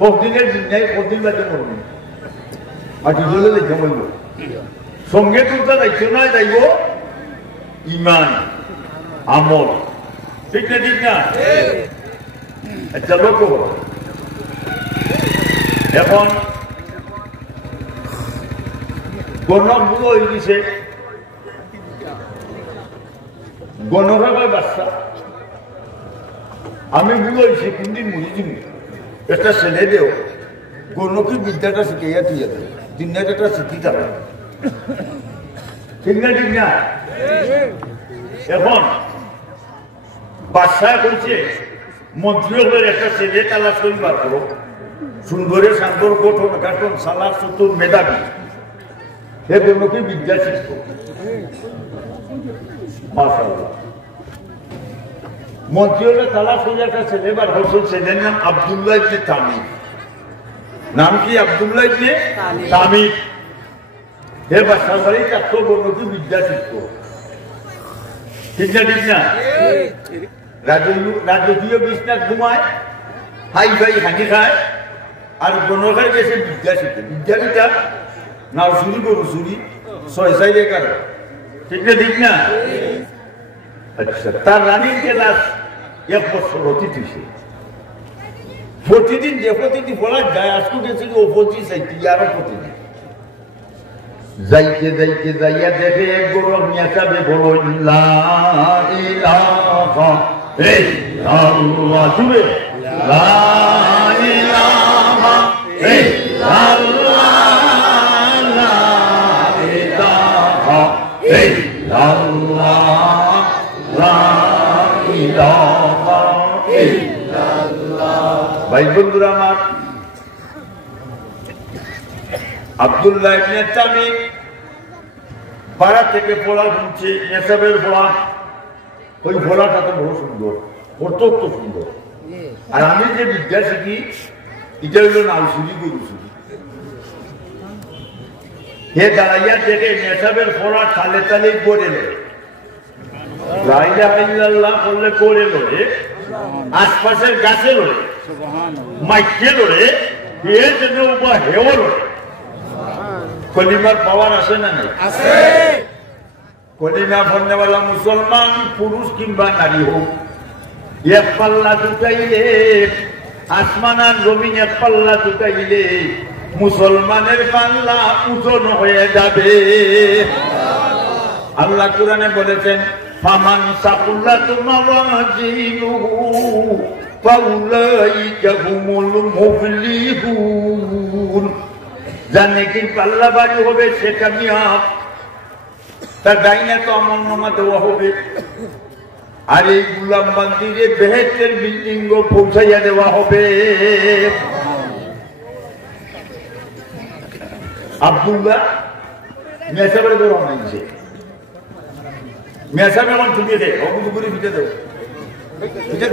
কদিনের দিন নাই, কদিন বাদে মরবে আর দুজনে দেখে বলব সঙ্গে তুলতে দায়িত্ব নয় যাইব ইমান আমল, ঠিক না ঠিক না? আচ্ছা লক্ষ্য করো, এখন গণক বুড়ো হয়ে গেছে, গণকা কয় বাচ্চা আমি বুড়ো হয়েছি কোনদিন মরিছি একটা ছেলে দেও গণকি বিদ্যাটা শিখাইয়া তুইয়া দেয় দিনটা একটা শিখি যাবে, ঠিক না ঠিক না? এখন বাদশাহ বলছে মন্ত্রী হলে একটা ছেলে তালাশ করি বার করো, সুন্দরে সান্দর গঠন গাঠন সালার চতুর মেধাবী, সে গণকি বিদ্যা শিখত। মাশাআল্লাহ, মন্ত্রী হলে তালাশ করে একটা ছেলে বার করছে, ছেলের নাম আব্দুল্লাহ ইবনে তামিম। নাম কি? আব্দুল্লাহ ইবনে তামিম। হে বাদশার বাড়ি থাকতো, গণকি বিদ্যা শিখত, ঠিক না ঠিক না? রাজকীয় বিছনা ঘুমায়, হাই ভাই হাঁটি খায়, আর গণকের গেছে বিদ্যা শিখে। বিদ্যাটা নাও চুরি করু চুরি 6-4-11, ঠিক না ঠিক না? আচ্ছা, তার রানিং ক্লাস 1 বছর অতীত হয়েছে। প্রতিদিন যে প্রতিদিন বলা যায় আজকে গেছে কি অপতি চাইতে আরো প্রতিদিন যাইতে যাইতে যাইয়া দেখে গরম নেশাবে বড় লা ইলাহা ইল্লাল্লাহ, জুড়ে লা ইলাহা ইল্লাল্লাহ, লা ইলাহা ইল্লাল্লাহ, লা ইলাহা ইল্লাল্লাহ। ভাই বন্ধুরা আমার, আব্দুল্লাহ ইবনে তামিম পাড়া থেকে পড়া শুনছে, নেশাবের পড়া, ওই পড়াটা তো বড় সুন্দর, অত্যন্ত সুন্দর। আর আমি যে বিদ্যা শিখি এটা হইল নাউসুরি গুরুসুরি। হে দাঁড়াইয়া দেখে নেশাবের পড়া তালে তালে গড়ে লড়ে, লা ইলাহা ইল্লাল্লাহ বললে গড়ে লড়ে, আশপাশের গাছে লড়ে, মাইকে লড়ে, এ যেন বা হেও লড়ে। কলিমার পাওয়ার আছে না নাই? আছে। কলিমা পড়নেওয়ালা মুসলমান পুরুষ কিংবা নারী হোক, এক পাল্লা দুটাইলে আসমান আর জমিন, এক পাল্লা দুটাইলে মুসলমানের পাল্লা ওজন হয়ে যাবে। আল্লাহ কুরআনে বলেছেন ফামান সাকুল্লাত মাওয়াজিনুহু ফাউলাইকা হুমুল মুফলিহুন। জানে কি পাল্লা বাড়ি হবে সে কামিয়াব, তার ডাইনে তো আমলনামা দেওয়া হবে, আর এই গুলাম বান্দিরে বেহেশতের বিল্ডিং পৌঁছাইয়া দেওয়া হবে। আব্দুল্লাহ মেসাবের ধরে অনেকছে, মেসাবে এখন ঠুকে দেয়, অবুধ করে ভিটে দেব,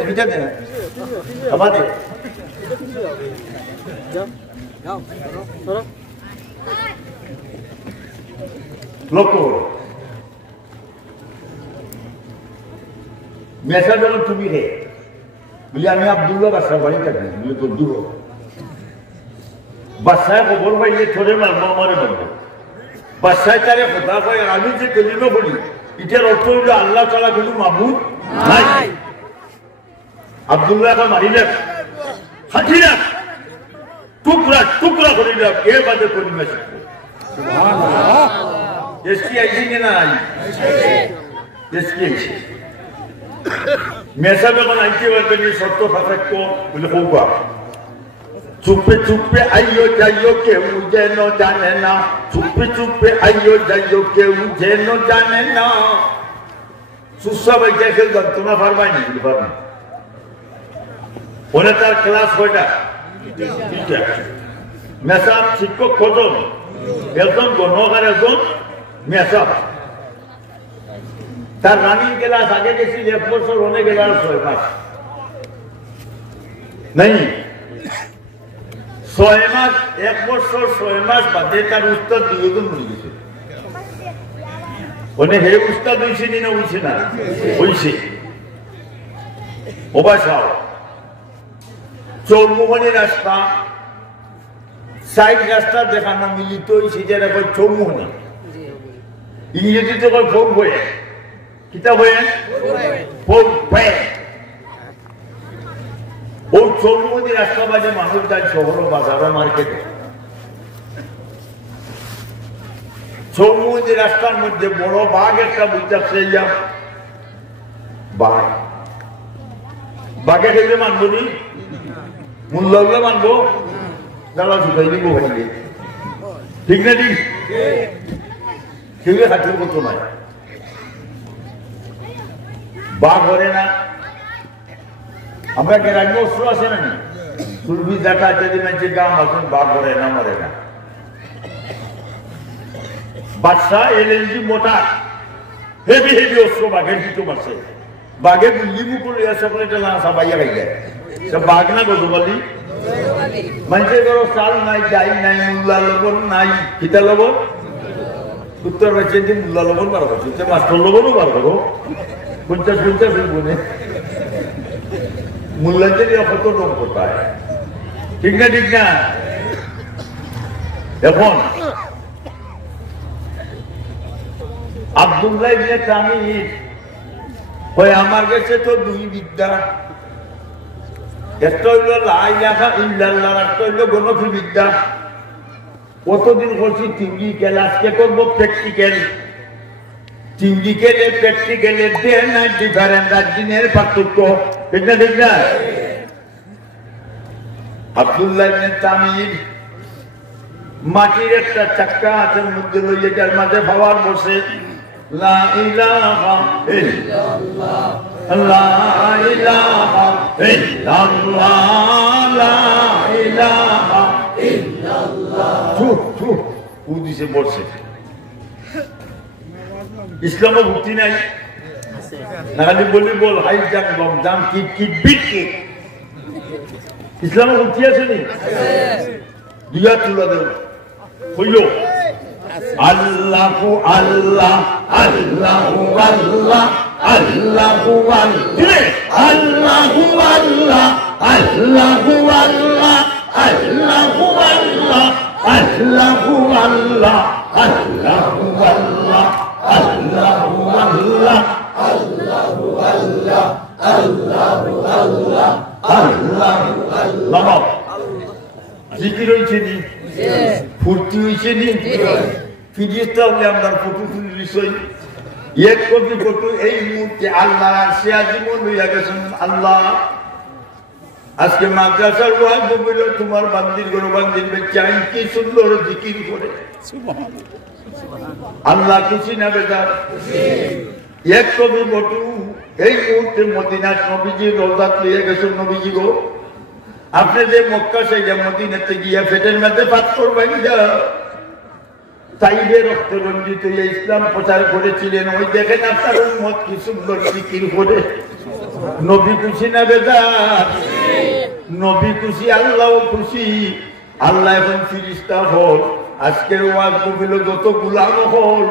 ভিটে দে আমাদের লক্ষ্য করো। মেসা যখন তুমি হে বলি আমি আব্দুল্লাহ বাদশার বাড়ি থাকি, বলে তোর দূর বাদশায় খবর পাইলে থরে মারবো, আমারে মারবো। বাদশায় তারে কথা কয় আমি যে কলিমা বলি এটার অর্থ হইল আল্লাহ তাআলা কোনো মাবুদ নাই। আব্দুল্লাহ মারিলেন, হাঁটিলেন, টুকরা টুকরা করিলাম, এ বাদে কলিমা শিখবো। দেশকি আইসি কিনা নাই? দেশকি আইসি। মেসা যখন আইতে পারবেন সত্য পার্থক্য বলে কৌবা, চুপে চুপে আইও যাইও কেউ যেন জানে না, চুপে চুপে আইও যাইও কেউ যেন জানে না। সুসা বাইকে কেউ জানতো না, পারবাই না, পারবে ওনে তার ক্লাস কয়টা? মেসাব শিক্ষক কজন? একজন গণক আর একজন মেসাব। তার রানিং ক্লাস আগে গেছিল 1 বছর, অনেক গেল 6 মাস নাই, 6 মাস 1 বছর 6 মাস বাদে তার উস্তাদ 2 জন মরে গেছে। অনেক হে উস্তাদ হয়েছে না হয়েছে না? হয়েছে। ওবা সাও চৌমুহনী রাস্তা সাইড রাস্তা দেখানো মিলিত হয়েছে যেটা কয় চৌমুহনী, ইংরেজিতে কয় ফোর বয়ে, কিতা বয়ে ফোর বয়ে। ও চৌমুহনী রাস্তা বাজে মানুষ যায় শহর বাজার মার্কেটে। চৌমুহনী রাস্তার মধ্যে বড় বাঘ একটা বুঝতে বাঘ, বাঘে খেলে মানবো নি, মূল্য হলে মানবো, জ্বালা শুকাই দিব ভাইলে, ঠিক না? ঠিক কেউ হাতের মতো নয়, বাঘ হরে না। আমরা গ্রাম্য অস্ত্র আছে না, সুরভি দেখা ইত্যাদি মানছে গাম আসুন, বাঘ হরে না, মরে না। বাদশা এলএনজি মোটা হেভি হেভি অস্ত্র বাঘের ভিতর মারছে, বাঘে গুল্লি মুকুল চকলেট সাবাইয়া খাই যায়, সব বাঘ না গজবালি। মানুষের ধরো চাল নাই, ডাই নাই, মূল্যা লবণ নাই, কিতা লবণ উত্তর পাচ্ছেন যে মূল্যা লবণ বার করছে, মাস্টার লবণও বার করো 50-50 গুণে মূল্যাঞ্চের কত রং কোথায়, ঠিক না? ঠিক না? এখন আব্দুল্লাহ ইবনে তামির কয় আমার কাছে তো দুই বিদ্যা, একটা হইল লা ইলাহা ইল্লাল্লাহ, একটা হইল গণফি বিদ্যা। কতদিন করছি থিওরিক্যাল, আজকে করবো প্র্যাকটিক্যাল। থিওরিক্যালে প্র্যাকটিক্যালে ডে নাইট ডিফারেন্স, রাত দিনের পার্থক্য, ঠিক না? ঠিক না? আব্দুল্লাহ ইবনে তামির মাটির একটা চাক্কা হাতের মধ্যে লইয়ে যার মাঝে পাওয়ার বসে লা ইলাহা ইল্লাল্লাহ, লা ইলাহা ইল্লাল্লাহ, লা ইলাহা ইল্লাল্লাহ, চুপ চুপ উদিসে বসে। ইসলামে ভক্তি নাই, না খালি বলি বল হাই জাম লং জাম কি কি বিট কি। ইসলামে ভক্তি আছে নি? দুইয়া তুলা দেব হইল আল্লাহু আল্লাহ, আল্লাহু আল্লাহ, আল্লাহু আল্লাহ, আল্লাহু আল্লাহ, আল্লাহু আল্লাহ, আল্লাহু আল্লাহ, আল্লাহু আল্লাহ, আল্লাহু আল্লাহ, আল্লাহু আল্লাহ, আল্লাহু আল্লাহ, আল্লাহু আল্লাহ, আল্লাহু আল্লাহ। জিকির হইছে নি? ফুর্তি হইছে নি? ফিরিস্তা হলে আমরা ফটো তুলি বিষয় এক কপি ফটো এই মুহূর্তে আল্লাহ সে আজীবন হইয়া গেছেন। আল্লাহ আজকে মাদ্রাসার ওয়াজ বলল তোমার বান্দির গরু বান্দির বেচাই কি সুন্দর জিকির করে, আল্লাহ খুশি না বেজার? এক কবি বটু এই মুহূর্তে মদিনা নবীজি রওজাত লিয়ে গেছেন। নবীজি গো আপনি যে মক্কা সেই মদিনাতে গিয়া পেটের মধ্যে পাথর ভাঙিয়া তাইলে রক্ত রঞ্জিত ইসলাম প্রচার করেছিলেন, ওই দেখেন আপনার উম্মত কি সুন্দর জিকির করে। নবী খুশি না বেজার? নবী খুশি, আল্লাহ খুশি। আল্লাহ এখন ফিরিস্তা হল, আজকের ওয়াজ কবিল যত গুলাম হল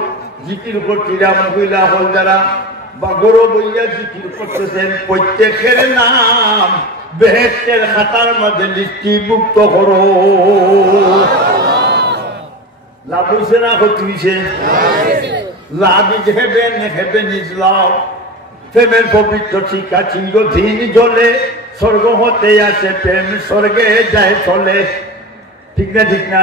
জিকির করছিলাম, মহিলা হল যারা বা গরু বইয়া জিকির করতেছেন, প্রত্যেকের নাম বেহেশতের খাতার মধ্যে লিপিবদ্ধ করো। লাভ হইছে না ক্ষতি হইছে? Love is haven, haven is love. প্রেমের পবিত্র শিক্ষা চিরদিন জ্বলে, স্বর্গ হতে আসে প্রেম, স্বর্গে যায় চলে, ঠিক না? ঠিক না?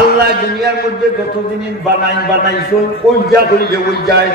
আল্লাহ দুনিয়ার মধ্যে যতদিন বানাইছো ওই যা করি যে ওই যায়।